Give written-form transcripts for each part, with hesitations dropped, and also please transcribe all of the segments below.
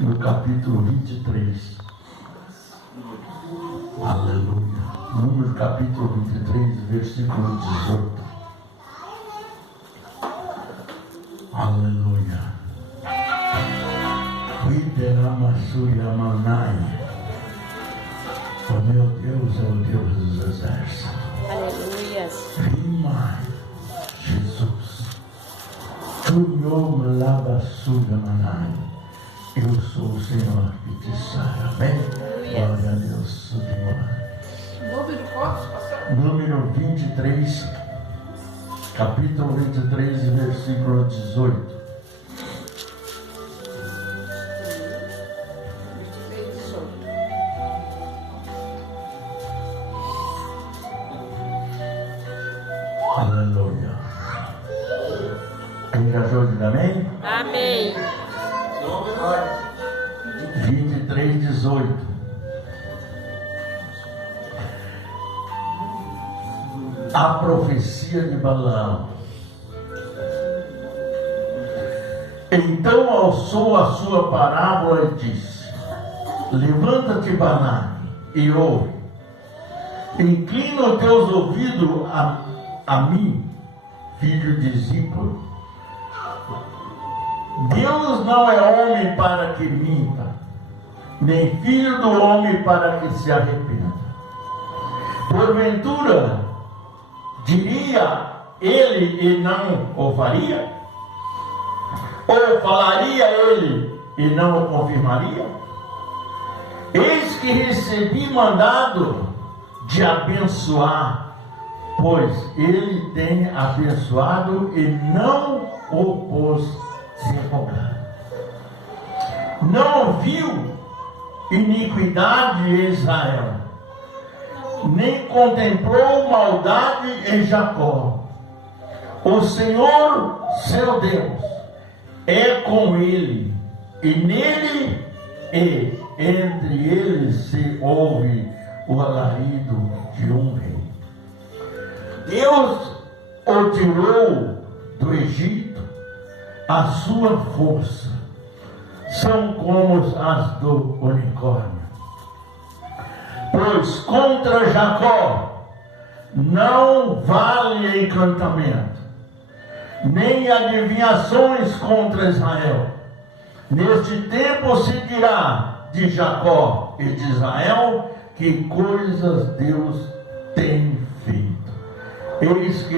no capítulo 23. Aleluia. Número capítulo 23, versículo 18. Aleluia. Videramasuriamanai. O meu Deus é o Deus dos exércitos. Aleluia. Rima, Jesus. Tunhom labasuriamanai. Eu sou o Senhor que te sara. Amém? Glória a Deus, Senhor. Número quantos, pastor? Número 23, capítulo 23, versículo 18. 18. Aleluia. Quem já achou de amém? Amém. 23, 18. A profecia de Balaão. Então alçou a sua parábola e disse: levanta-te, Balaque, e ouve. Inclina os teus ouvidos a mim, filho de Zippor. Deus não é homem para que minta, nem filho do homem para que se arrependa. Porventura, diria ele e não o faria? Ou falaria ele e não o confirmaria? Eis que recebi mandado de abençoar, pois ele tem abençoado e não o pôs sem folgar. Não viu iniquidade em Israel, nem contemplou maldade em Jacó. O Senhor, seu Deus, é com ele, e nele e entre eles se ouve o alarido de um rei. Deus o tirou do Egito, a sua força são como as do unicórnio. Pois contra Jacó não vale encantamento, nem adivinhações contra Israel. Neste tempo se dirá de Jacó e de Israel que coisas Deus tem feito. Eis que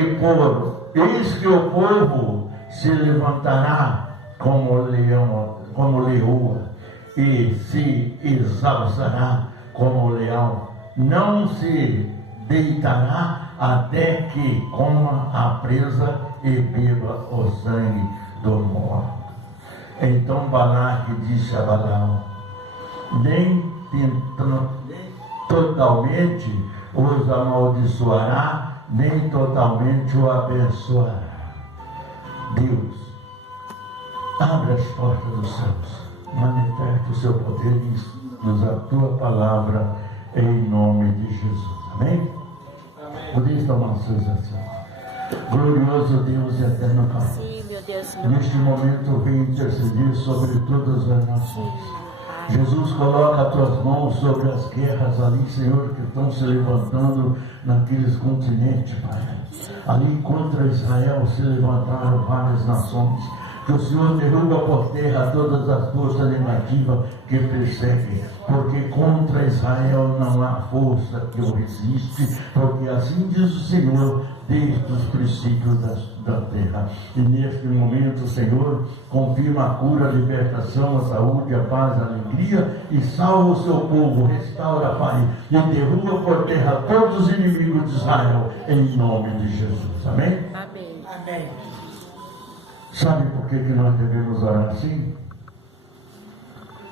o povo se levantará como leoa, e se exaltará como leão, não se deitará até que coma a presa e beba o sangue do morto. Então Balaque disse a Balaão: nem totalmente os amaldiçoará, nem totalmente o abençoará. Deus, abre as portas dos céus, manifesta o seu poder e nos a tua palavra em nome de Jesus. Amém? Podeis tomar suas ações. Glorioso Deus e eterno Pai, Sim, meu Deus. neste momento vem interceder sobre todas as nações. Jesus, coloca as tuas mãos sobre as guerras ali, Senhor, que estão se levantando naqueles continentes, Pai. Ali contra Israel se levantaram várias nações. Que o Senhor derruba por terra todas as forças negativas que perseguem, porque contra Israel não há força que o resiste, porque assim diz o Senhor desde os princípios da terra. E neste momento, Senhor, confirma a cura, a libertação, a saúde, a paz, a alegria, e salva o seu povo, restaura, Pai, e derruba por terra todos os inimigos de Israel, em nome de Jesus. Amém? Amém. Amém. Sabe por que nós devemos orar assim?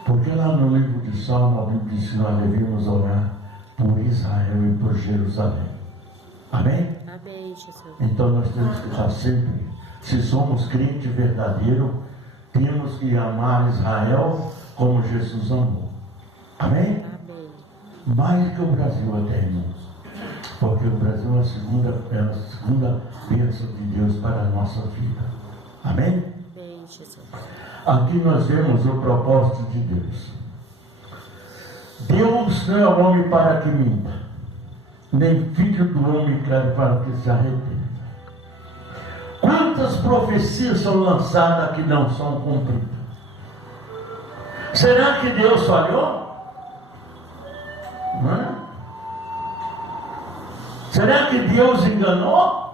Porque lá no livro de Salmo, a Bíblia diz que nós devemos orar por Israel e por Jerusalém. Amém? Amém, Jesus. Então nós temos que estar sempre, se somos crente verdadeiro, temos que amar Israel como Jesus amou. Amém? Amém. Mais que o Brasil até, irmãos. Porque o Brasil é a segunda bênção de Deus para a nossa vida. Amém? Amém, Jesus. Aqui nós vemos o propósito de Deus. Deus não é homem para que minta, nem filho do homem para que se arrependa. Quantas profecias são lançadas que não são cumpridas? Será que Deus falhou? Não é? Será que Deus enganou?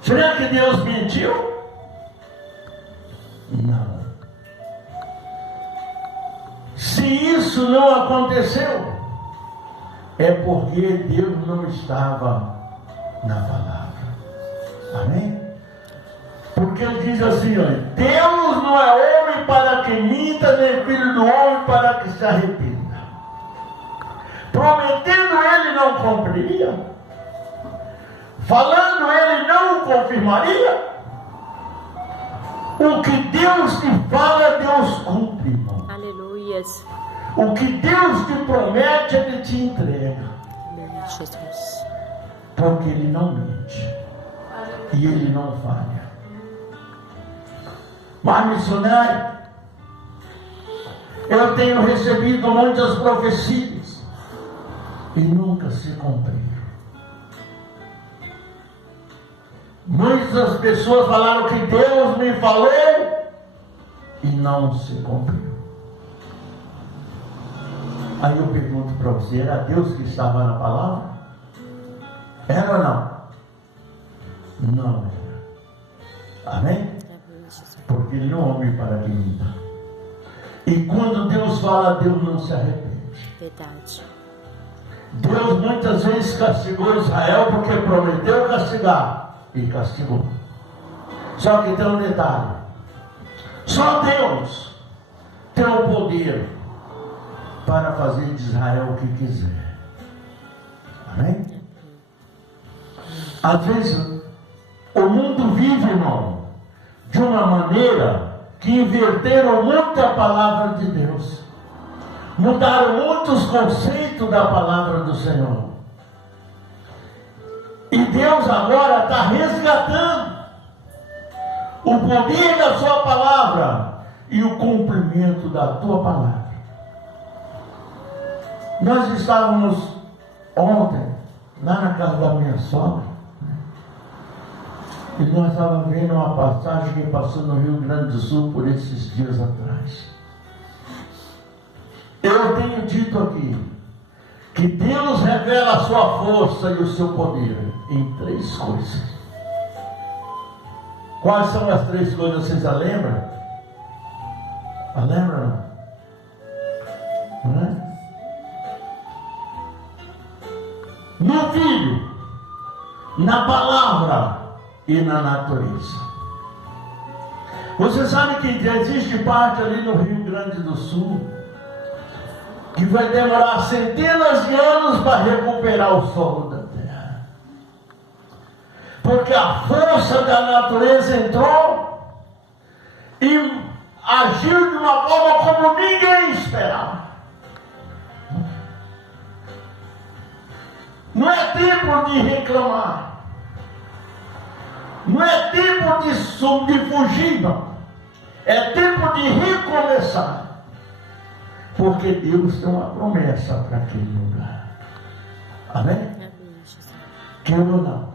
Será que Deus mentiu? Não. Se isso não aconteceu, é porque Deus não estava na palavra. Amém? Porque ele diz assim, olha, Deus não é homem para que minta, nem filho do homem para que se arrependa. Prometendo ele não cumpriria, falando ele não confirmaria. O que Deus te fala, Deus cumpre, irmão. Aleluias. O que Deus te promete, Ele te entrega. Amém, Jesus. Porque Ele não mente. E Ele não falha. Mas, missionário, eu tenho recebido muitas profecias e nunca se cumpriram. Muitas pessoas falaram que Deus me falou e não se cumpriu. Aí eu pergunto para você, era Deus que estava na palavra? Era ou não? Não era. Amém? Porque Ele não é homem para que minta. E quando Deus fala, Deus não se arrepende. Verdade. Deus muitas vezes castigou Israel porque prometeu castigar. E castigou. Só que tem um detalhe. Só Deus tem o poder para fazer de Israel o que quiser. Amém? Às vezes o mundo vive, irmão, de uma maneira que inverteram muito a palavra de Deus. Mudaram muitos conceitos da palavra do Senhor. E Deus agora está resgatando o poder da sua palavra e o cumprimento da tua palavra. Nós estávamos ontem lá na casa da minha sogra, e nós estávamos vendo uma passagem que passou no Rio Grande do Sul por esses dias atrás. Eu tenho dito aqui que Deus revela a sua força e o seu poder em 3 coisas. Quais são as 3 coisas? Vocês já lembram? Lembram? Não é? No Filho, na palavra e na natureza. Você sabe que existe parte ali no Rio Grande do Sul que vai demorar centenas de anos para recuperar o solo da terra. Porque a força da natureza entrou e agiu de uma forma como ninguém esperava. Não é tempo de reclamar. Não é tempo de fugir, não. É tempo de recomeçar. Porque Deus tem uma promessa para aquele lugar. Amém? Quer ou não?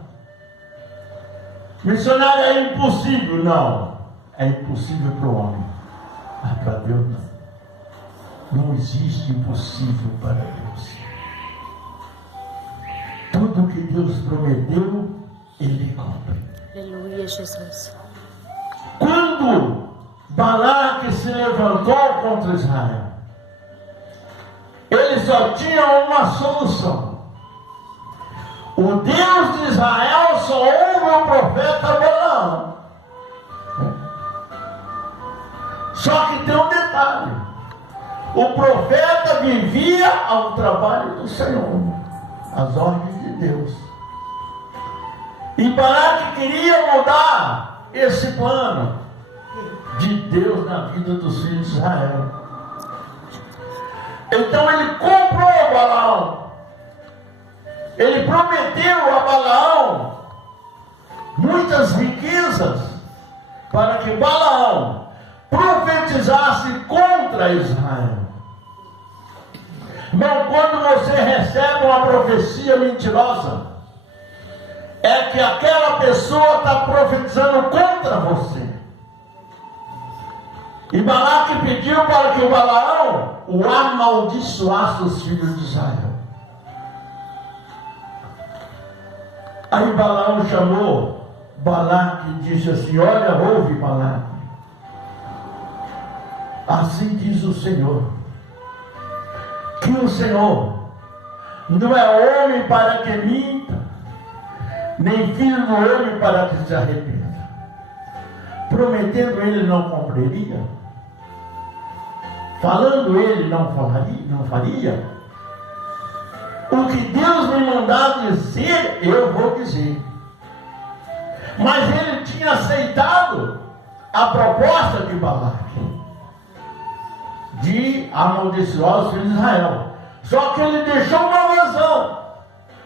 Missionário é impossível? Não. É impossível para o homem. Mas para Deus não. Não existe impossível para Deus. Tudo que Deus prometeu, Ele cumpre. Aleluia, Jesus. Quando Balaque se levantou contra Israel, ele só tinha uma solução. O Deus de Israel só ouve o profeta Balaão. Só que tem um detalhe. O profeta vivia ao trabalho do Senhor, as ordens de Deus. E Balaque queria mudar esse plano de Deus na vida dos filhos de Israel. Então ele comprou Balaão. Ele prometeu a Balaão muitas riquezas para que Balaão profetizasse contra Israel. Não, quando você recebe uma profecia mentirosa, é que aquela pessoa está profetizando contra você. E Balaque pediu para que o Balaão o amaldiçoasse os filhos de Israel. Aí Balaão chamou Balaque e disse assim: olha, ouve, Balaque, assim diz o Senhor, que o Senhor não é homem para que minta, nem filho do homem para que se arrependa. Prometendo ele não cumpriria, falando ele não faria. O que Deus me mandar dizer, eu vou dizer. Mas ele tinha aceitado a proposta de Balaque de amaldiçoar os filhos de Israel. Só que ele deixou uma razão,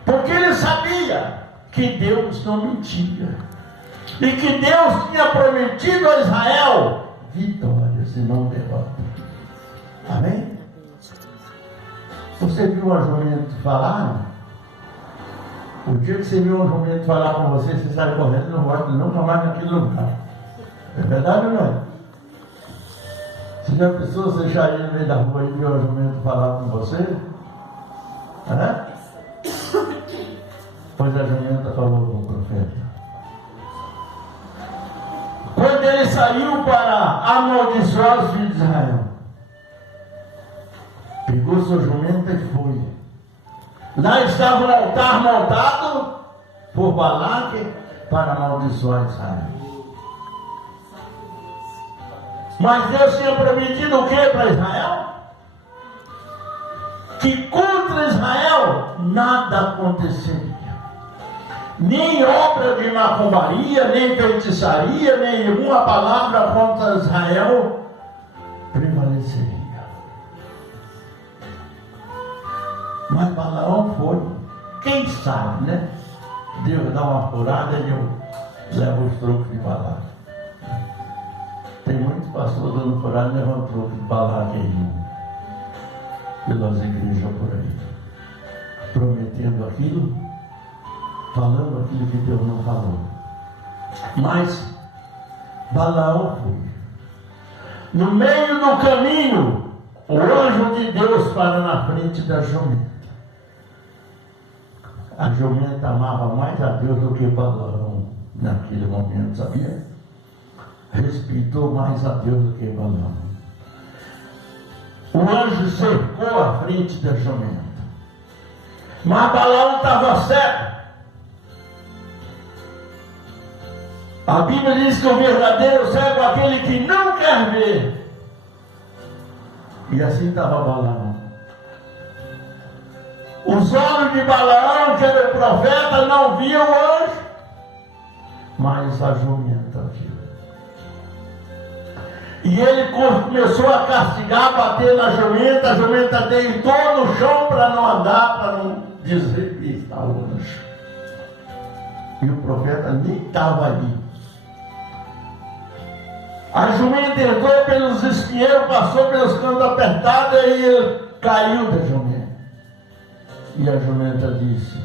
porque ele sabia que Deus não mentia, e que Deus tinha prometido a Israel vitória, se não derrota. Amém? Você viu um jumento falar? O dia que você viu um jumento falar com você, você sai correndo e não volta nunca mais naquele lugar. É verdade ou não é? Se já pensou você sair no meio da rua e ver um jumento falar com você? É? Pois a jumenta falou com o profeta. Quando ele saiu para amaldiçoar os filhos de Israel, pegou sua jumenta e foi. Lá estava o altar montado por Balaque para amaldiçoar Israel. Mas Deus tinha prometido o que para Israel? Que contra Israel nada aconteceria. Nem obra de macumbaria, nem feitiçaria, nenhuma palavra contra Israel prevaleceria. Mas Balaão foi. Quem sabe, né? Deus dá uma furada e eu levo os trocos de Balaão. Tem muitos pastores dando furada e levam o troco de Balaão aí, pelas igrejas por aí, prometendo aquilo, falando aquilo que Deus não falou. Mas Balaão foi. No meio do caminho, o anjo de Deus para na frente da jumenta. A jumenta amava mais a Deus do que Balaão naquele momento, sabia? Respeitou mais a Deus do que Balaão. O anjo cercou a frente da jumenta. Mas Balaão estava cego. A Bíblia diz que o verdadeiro cego é aquele que não quer ver. E assim estava Balaão. Os olhos de Balaão, que era o profeta, não viam o anjo, mas a jumenta viu. E ele começou a castigar, bater na jumenta. A jumenta deitou no chão para não andar, para não dizer que está o anjo. E o profeta nem estava ali. A jumenta entrou pelos espinheiros, passou pelos cantos apertados e ele caiu da jumenta. E a jumenta disse: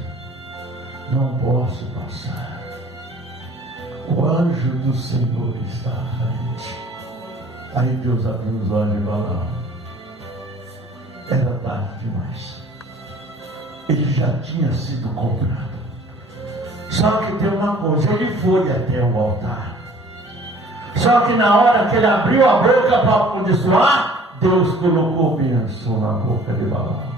não posso passar. O anjo do Senhor está à frente. Aí Deus abriu os olhos de Balaão. Era tarde demais. Ele já tinha sido comprado. Só que tem uma coisa, ele foi até o altar. Só que na hora que ele abriu a boca para amaldiçoar, Deus colocou bênção na boca de Balaão.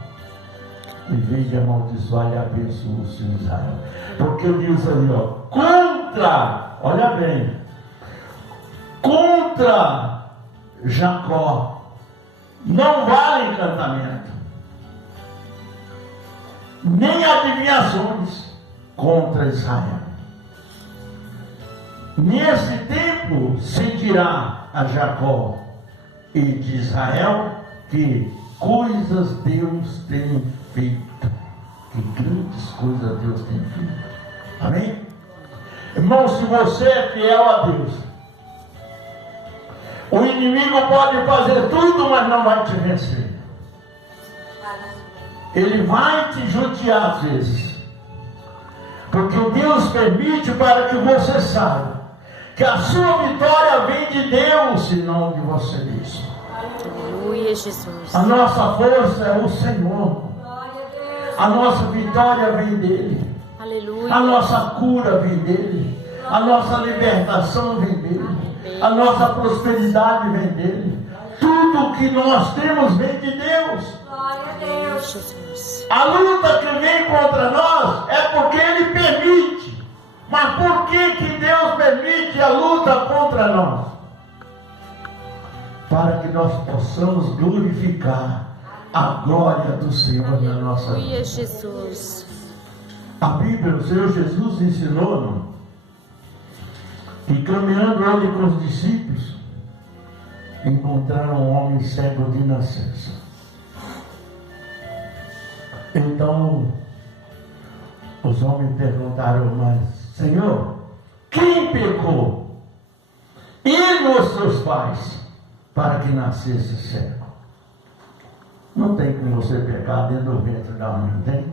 Em vez de amaldiçoar, ele abençoou os filhos de Israel. Porque diz ali, ó, contra, olha bem, contra Jacó não vale encantamento, nem adivinhações contra Israel. Nesse tempo se dirá a Jacó e de Israel que coisas Deus tem feito, que grandes coisas Deus tem feito. Amém? Irmão, se você é fiel a Deus, O inimigo pode fazer tudo, mas não vai te vencer. Ele vai te judiar às vezes. Porque Deus permite para que você saiba que a sua vitória vem de Deus e não de você mesmo. Aleluia, Jesus. A nossa força é o Senhor. A nossa vitória vem dele. Aleluia. A nossa cura vem dele. A nossa libertação vem dele. A nossa prosperidade vem dele. Tudo que nós temos vem de Deus. Aleluia, Jesus. A luta que vem contra nós é porque ele permite. Mas por que Deus permite a luta contra nós? Para que nós possamos glorificar a glória do Senhor na nossa vida. Aleluia, Jesus. A Bíblia, o Senhor Jesus ensinou-nos que caminhando ele com os discípulos, encontraram um homem cego de nascença. Então, os homens perguntaram, mas Senhor, quem pecou? Ele ou seus pais, para que nascesse cego? Não tem como você pecar dentro do ventre da mãe, tem?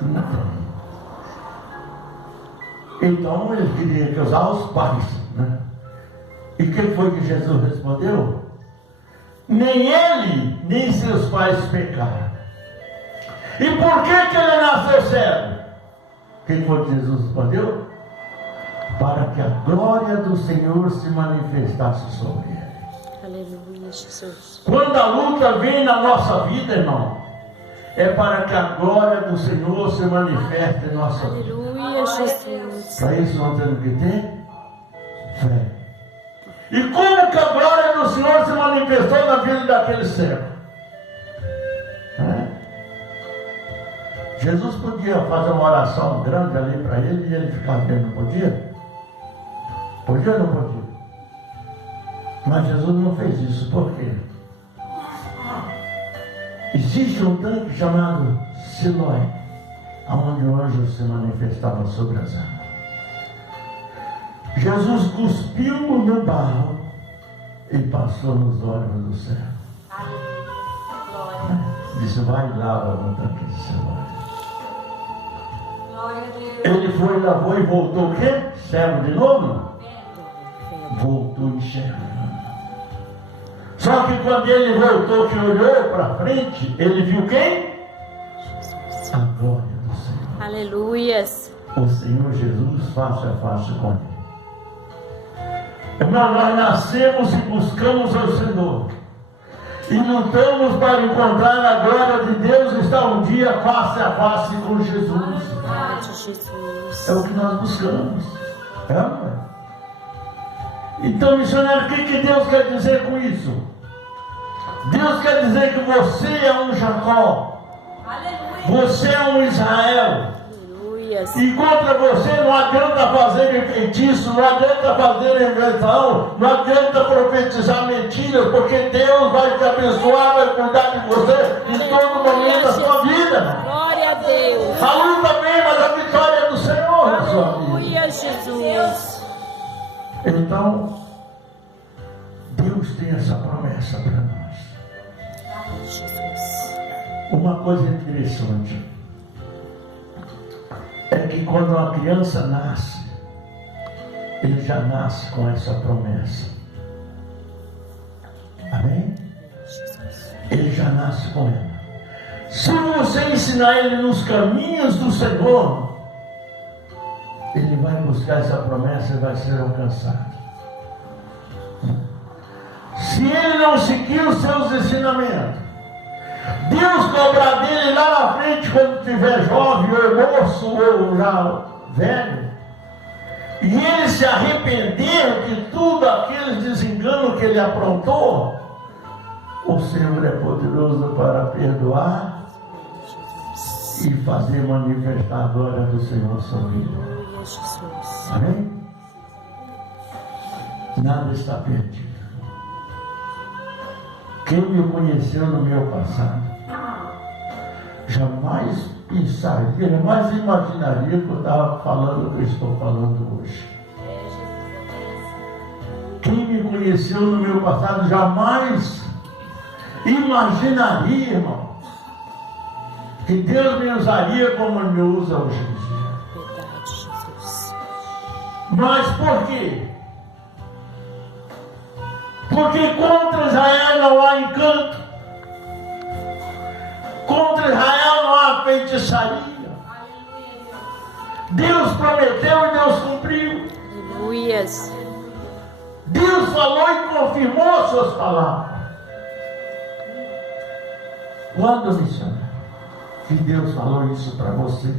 Não tem. Então ele queria que usar os pais, né? E o que foi que Jesus respondeu? Nem ele, nem seus pais pecaram. E por que ele nasceu cego? O que foi que Jesus respondeu? Para que a glória do Senhor se manifestasse sobre ele. Aleluia, Jesus. Quando a luta vem na nossa vida, irmão, é para que a glória do Senhor se manifeste em nossa vida. Aleluia, Jesus. Para isso nós temos que ter fé. E como que a glória do Senhor se manifestou na vida daquele cego? Jesus podia fazer uma oração grande ali para ele e ele ficar vendo, não podia? Podia ou não podia? Mas Jesus não fez isso, por quê? Existe um tanque chamado Siloé, onde o anjo se manifestava sobre as águas. Jesus cuspiu no barro e passou nos olhos do céu. Disse, vai e lava no tanque de Siloé. Ele foi, lavou e voltou o quê? Cego de novo? Voltou enxergando. Só que quando ele voltou, que olhou para frente, ele viu quem? A glória do Senhor. Aleluias. O Senhor Jesus face a face com ele. Irmão, nós nascemos e buscamos ao Senhor. E lutamos para encontrar a glória de Deus e estar um dia face a face com Jesus. É o que nós buscamos. Então, missionário, o que Deus quer dizer com isso? Deus quer dizer que você é um Jacó. Você é um Israel. E contra você não adianta fazer feitiço, não adianta fazer invenção, não adianta profetizar mentiras, porque Deus vai te abençoar, vai cuidar de você em todo momento da sua vida. Glória a Deus. A luta vem, mas a vitória é do Senhor na sua vida. Aleluia, Jesus. Então, Deus tem essa promessa para nós. Jesus. Uma coisa interessante é que quando a criança nasce, ele já nasce com essa promessa. Amém? Ele já nasce com ela. Se você ensinar ele nos caminhos do Senhor, ele vai buscar essa promessa e vai ser alcançado. Se ele não seguir os seus ensinamentos, Deus cobrar dele lá na frente, quando estiver jovem, ou moço, ou já velho, e ele se arrepender de tudo aquele desengano que ele aprontou, o Senhor é poderoso para perdoar e fazer manifestar a glória do Senhor sobre ele. Amém? Nada está perdido. Quem me conheceu no meu passado jamais pensaria, jamais imaginaria que eu estava falando o que eu estou falando hoje. Quem me conheceu aconteceu no meu passado, jamais imaginaria, irmão, que Deus me usaria como Ele me usa hoje em dia. Verdade, Jesus. Mas por quê? Porque contra Israel não há encanto, contra Israel não há feitiçaria. Deus prometeu e Deus cumpriu. Aleluias. Deus falou e confirmou suas palavras. Quando, missionário, que Deus falou isso para você?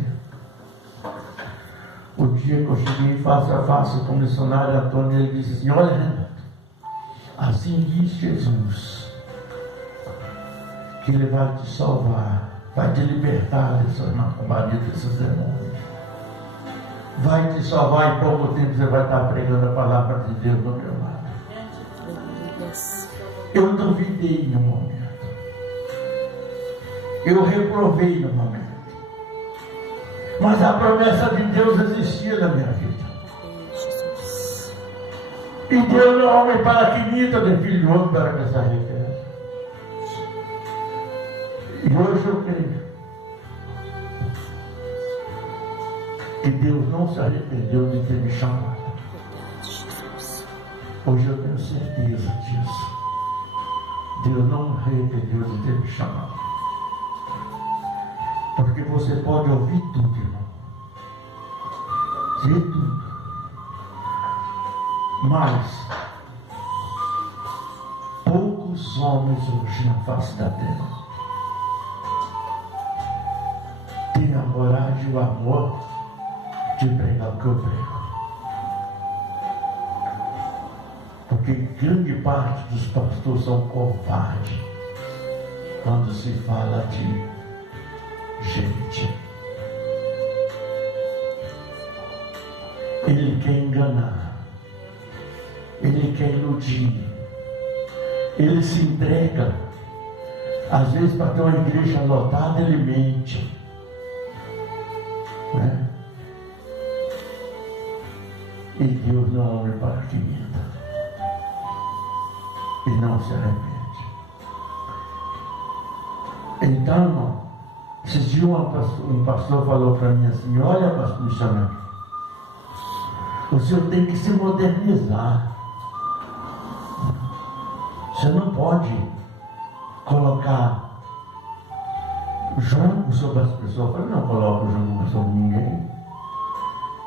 O dia que eu cheguei face a face com o missionário Antônio, ele disse assim: olha, Renato, assim diz Jesus, que Ele vai te salvar, vai te libertar dessas macumbaria, desses demônios. Vai te salvar, em pouco tempo você vai estar pregando a palavra de Deus do meu lado. Aleluias. Eu duvidei no momento. Eu reprovei no momento. Mas a promessa de Deus existia na minha vida. Jesus. E Deus não é homem para que minta, nem filho de homem para que se arrependa. E hoje eu creio que Deus não se arrependeu de ter me chamado. Verdade, Jesus. Hoje eu tenho certeza disso. Deus não se arrependeu de ter me chamado. Porque você pode ouvir tudo, irmão. Ver tudo. Mas poucos homens hoje na face da terra têm a coragem e o amor de pregar o que eu prego. Porque grande parte dos pastores são covardes quando se fala de gente. Ele quer enganar, ele quer iludir, ele se entrega. Às vezes, para ter uma igreja lotada, ele mente, né? E Deus não é homem para que minta, e não se arrepende. Então, irmão, esses dias um pastor falou para mim assim: olha, pastor missionário, o senhor tem que se modernizar. Você não pode colocar jogo sobre as pessoas. Eu falei: não coloco jogo sobre ninguém.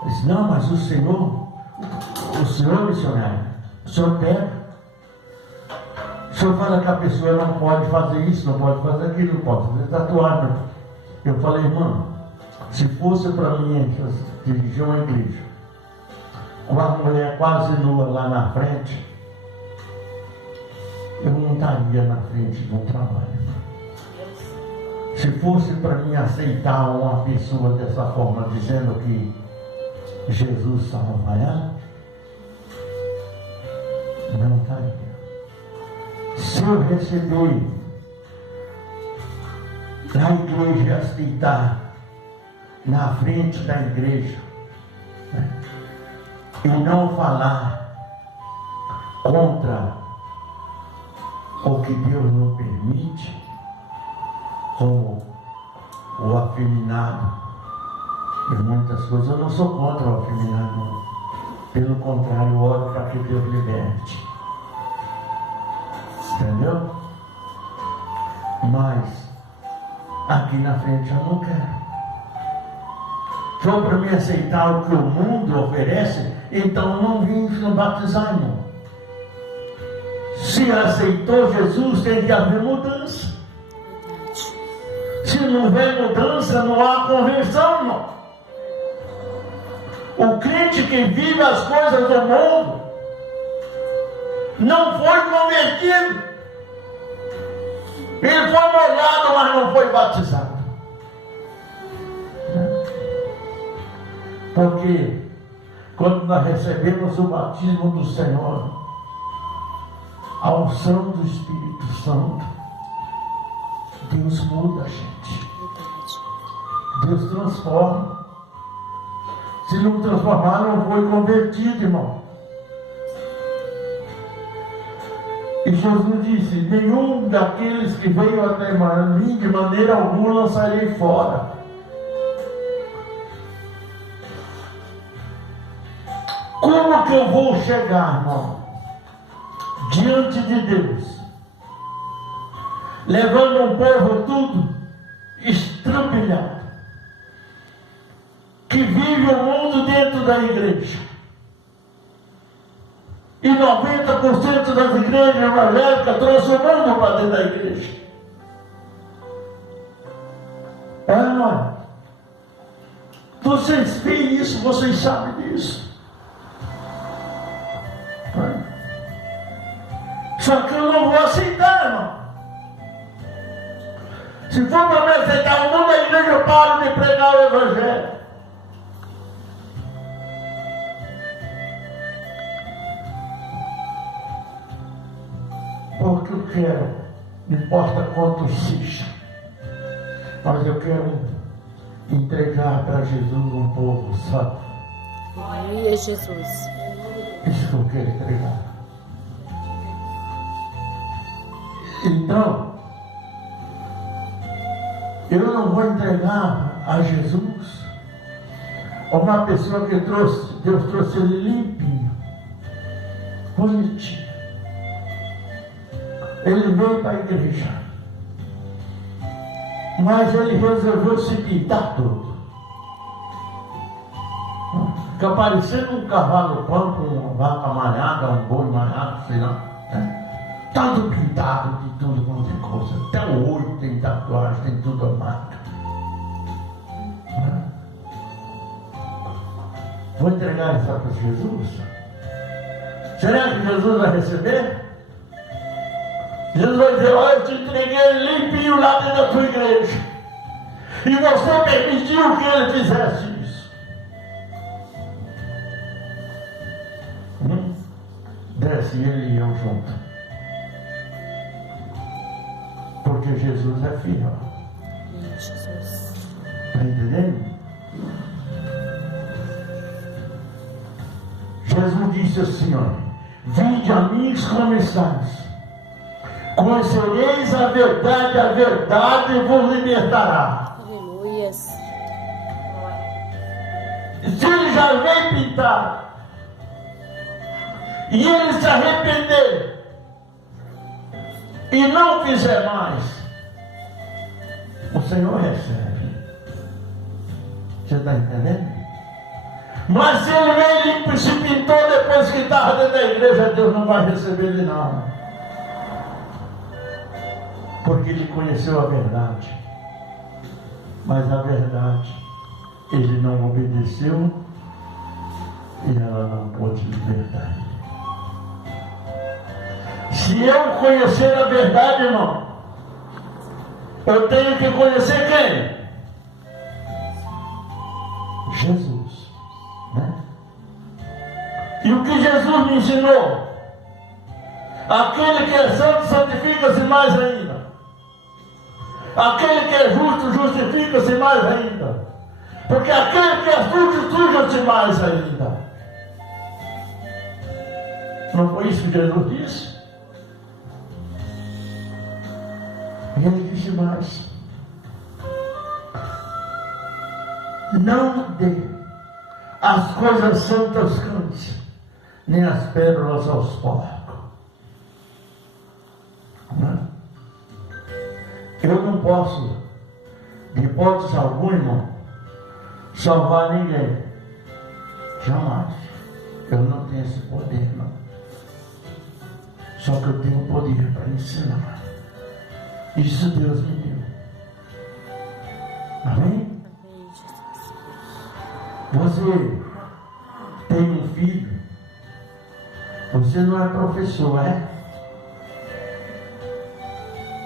Ele disse: não, mas o senhor missionário, o senhor pega. O senhor fala que a pessoa não pode fazer isso, não pode fazer aquilo, não pode fazer tatuagem. Eu falei: irmão, se fosse para mim dirigir uma igreja com uma mulher quase nua lá na frente, eu não estaria na frente de um trabalho. Se fosse para mim aceitar uma pessoa dessa forma, dizendo que Jesus salva ela, não estaria. Se eu receber na igreja, aceitar na frente da igreja, né, e não falar contra o que Deus não permite, como o afeminado e muitas coisas. Eu não sou contra o afeminado, não. Pelo contrário, eu oro para que Deus liberte. Entendeu? Mas aqui na frente eu não quero. Só para me aceitar o que o mundo oferece, então não vim no batizar, irmão. Se aceitou Jesus, tem que haver mudança. Se não houver mudança, não há conversão, irmão. O crente que vive as coisas do mundo não foi convertido. Ele foi molhado, mas não foi batizado. Porque quando nós recebemos o batismo do Senhor, a unção do Espírito Santo, Deus muda a gente. Deus transforma. Se não transformar, não foi convertido, irmão. E Jesus disse: nenhum daqueles que veio até mim, de maneira alguma lançarei fora. Como que eu vou chegar, irmão, diante de Deus, levando um povo tudo estrampilhado, que vive o mundo dentro da igreja, e 90% das igrejas evangélicas trouxe o mundo para dentro da igreja? É, não é? Vocês veem isso, vocês sabem disso. Só que eu não vou aceitar, irmão. Se for para me aceitar o mundo da igreja, eu paro de pregar o evangelho. Porque eu quero, não importa quanto seja, mas eu quero entregar para Jesus um povo salvo. Aleluia, Jesus. Isso que eu quero entregar. Então, eu não vou entregar a Jesus uma pessoa que Deus trouxe ele limpinho, bonitinho. Ele veio para a igreja, mas ele resolveu se pintar todo. Fica parecendo um cavalo pampo, uma vaca malhada, um boi malhado, sei lá. Todo pintado de tudo quanto é coisa. Até o olho tem tatuagem, tem tudo a marca. Vou entregar isso para Jesus? Será que Jesus vai receber? Jesus vai dizer: olha, eu te entreguei limpinho lá dentro da tua igreja, e você permitiu que ele fizesse isso. Desce ele e eu junto. Porque Jesus é fiel. Jesus. Está entendendo? Jesus disse assim: olha, vinde a mim como estáis, conhecereis a verdade vos libertará. Aleluia. Se ele já vem pintar e ele se arrepender e não fizer mais, o Senhor recebe. Você está entendendo? Mas se ele veio e se pintou depois que estava dentro da igreja, Deus não vai receber ele não. Porque ele conheceu a verdade. Mas a verdade ele não obedeceu e ela não pôde libertar. Se eu conhecer a verdade, irmão, eu tenho que conhecer quem? Jesus, né? E o que Jesus me ensinou? Aquele que é santo santifica-se mais ainda. Aquele que é justo justifica-se mais ainda. Porque aquele que é sujo suja-se mais ainda. Não foi isso que Jesus disse? E ele disse mais: não dê as coisas santas cães, nem as pérolas aos porcos. Eu não posso, de hipótese alguma, irmão, salvar ninguém. Jamais. Eu não tenho esse poder, não. Só que eu tenho o poder para ensinar. Isso Deus me deu. Amém? Você tem um filho. Você não é professor, é?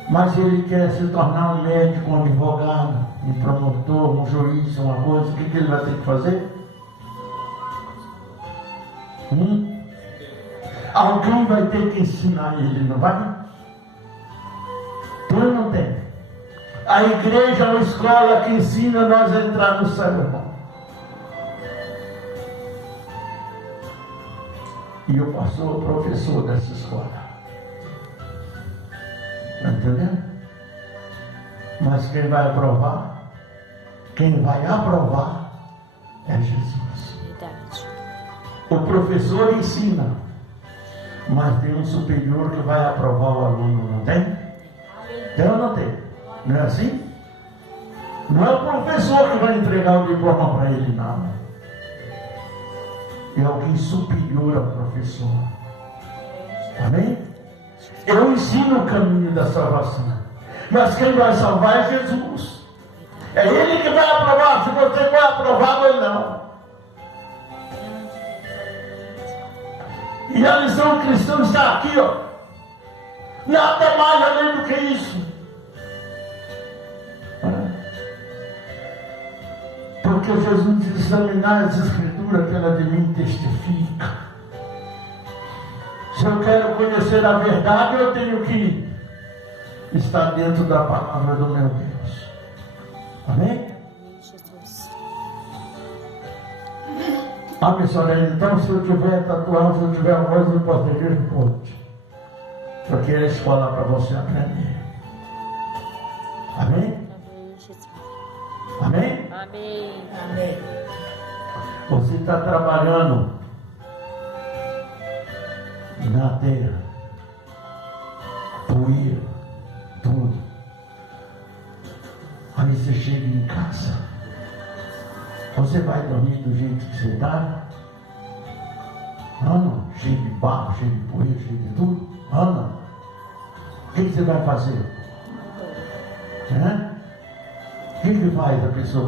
Mas ele quer se tornar um médico, um advogado, um promotor, um juiz, uma coisa. O que ele vai ter que fazer? Alguém vai ter que ensinar ele, não vai? Tem ou não tem? A igreja é uma escola que ensina nós a entrar no céu, irmão. E eu sou o professor dessa escola. Está entendendo? Mas quem vai aprovar é Jesus. Verdade. O professor ensina, mas tem um superior que vai aprovar o aluno, não tem? Tem ou não tem? Não é assim? Não é o professor que vai entregar o diploma para ele, não. É alguém superior ao professor. Amém? Eu ensino o caminho da salvação, mas quem vai salvar é Jesus. É Ele que vai aprovar se você vai aprovado ou não. E a lição cristã está aqui, ó. Nada mais além do que isso. Porque Jesus diz: examinar as Escrituras, que ela de mim testifica. Se eu quero conhecer a verdade, eu tenho que estar dentro da palavra do meu Deus. Amém? Jesus. Missionário, então se eu tiver tatuagem, se eu tiver voz, eu posso pedir ponte. Porque é a escola para você aprender. Amém? Amém, Jesus. Amém? Amém. Amém. Você está trabalhando na terra, poeira, tudo. Aí você chega em casa, você vai dormir do jeito que você está? Não, cheio de barro, cheio de poeira, cheio de tudo? Não. O que você vai fazer? O que faz a pessoa?